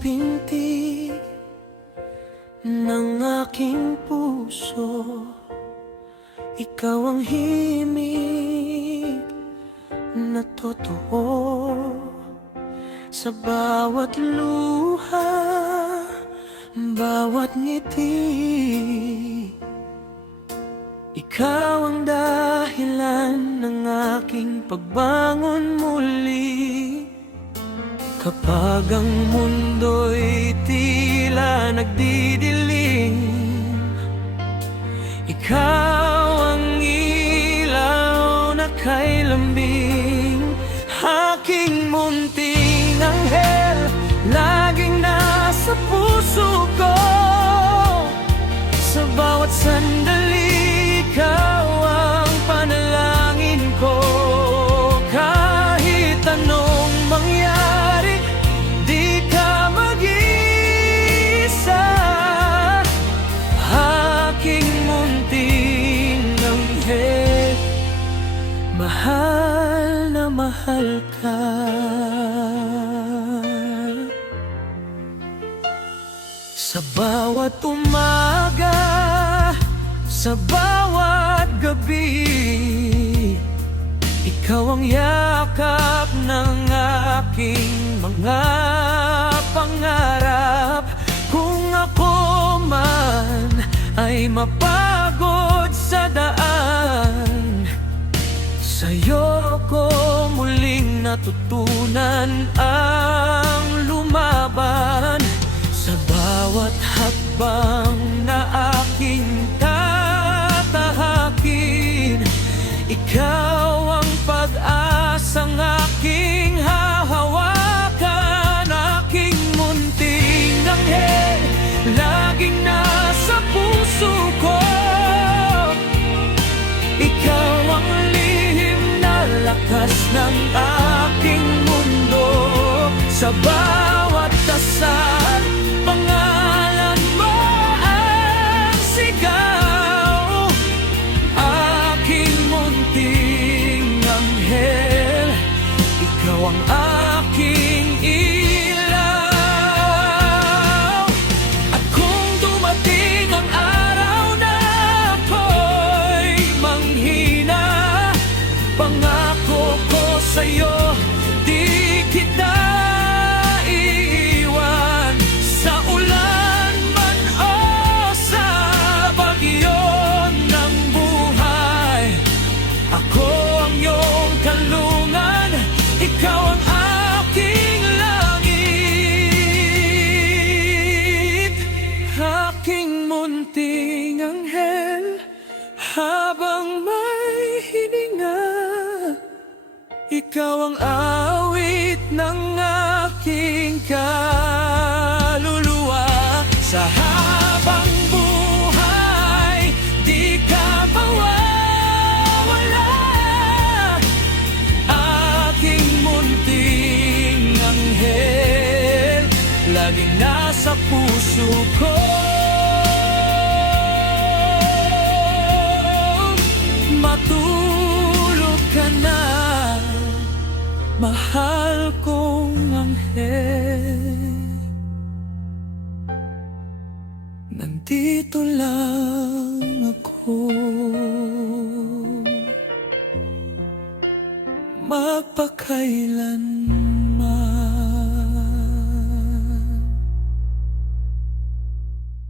pintig ng aking puso. Ikaw ang himig na totoo. Sa bawat luha, bawat ngiti, ikaw ang dahilan ng aking pagbangon muli. Kapag ang mundo'y tila nagdidilim, ikaw ang ilaw na kay lambing. Aking munting anghel, laging nasa puso ko. Sa bawat sandali, ikaw ang panalangin ko. Kahit anong mangyari, di ka mag-iisa. Aking munting anghel, mahal na mahal ka. Sa bawat umaga, sa bawat gabi, ikaw ang yakap ng aking mga pangarap. Kung ako man ay mapagod sa daan, sa'yo ko muling natutunan ang lumaban. Sa bawat hakbang na aking tatahakin, ikaw ang pag-asang aking hahawakan. Aking munting anghel, laging nasa puso ko. Ikaw ang lihim na lakas ng aking mundo. Sa bawat dasal, pangalan mo ang sigaw. Aking munting anghel, ikaw ang aking ilaw. At kung dumating ang araw na ako'y manghina, pangako ko sa'yo, di kita iiwan. Sa ulan man o sa bagyo ng buhay, ako ang iyong kanlungan. Ikaw ang aking langit. Aking munting anghel, habang may hininga, ikaw ang awit ng aking kaluluwa. Sa habang buhay, di ka mawawala. Aking munting anghel, laging nasa puso ko. Matulog ka na, mahal kong anghel. Nandito lang ako, magpakailanman.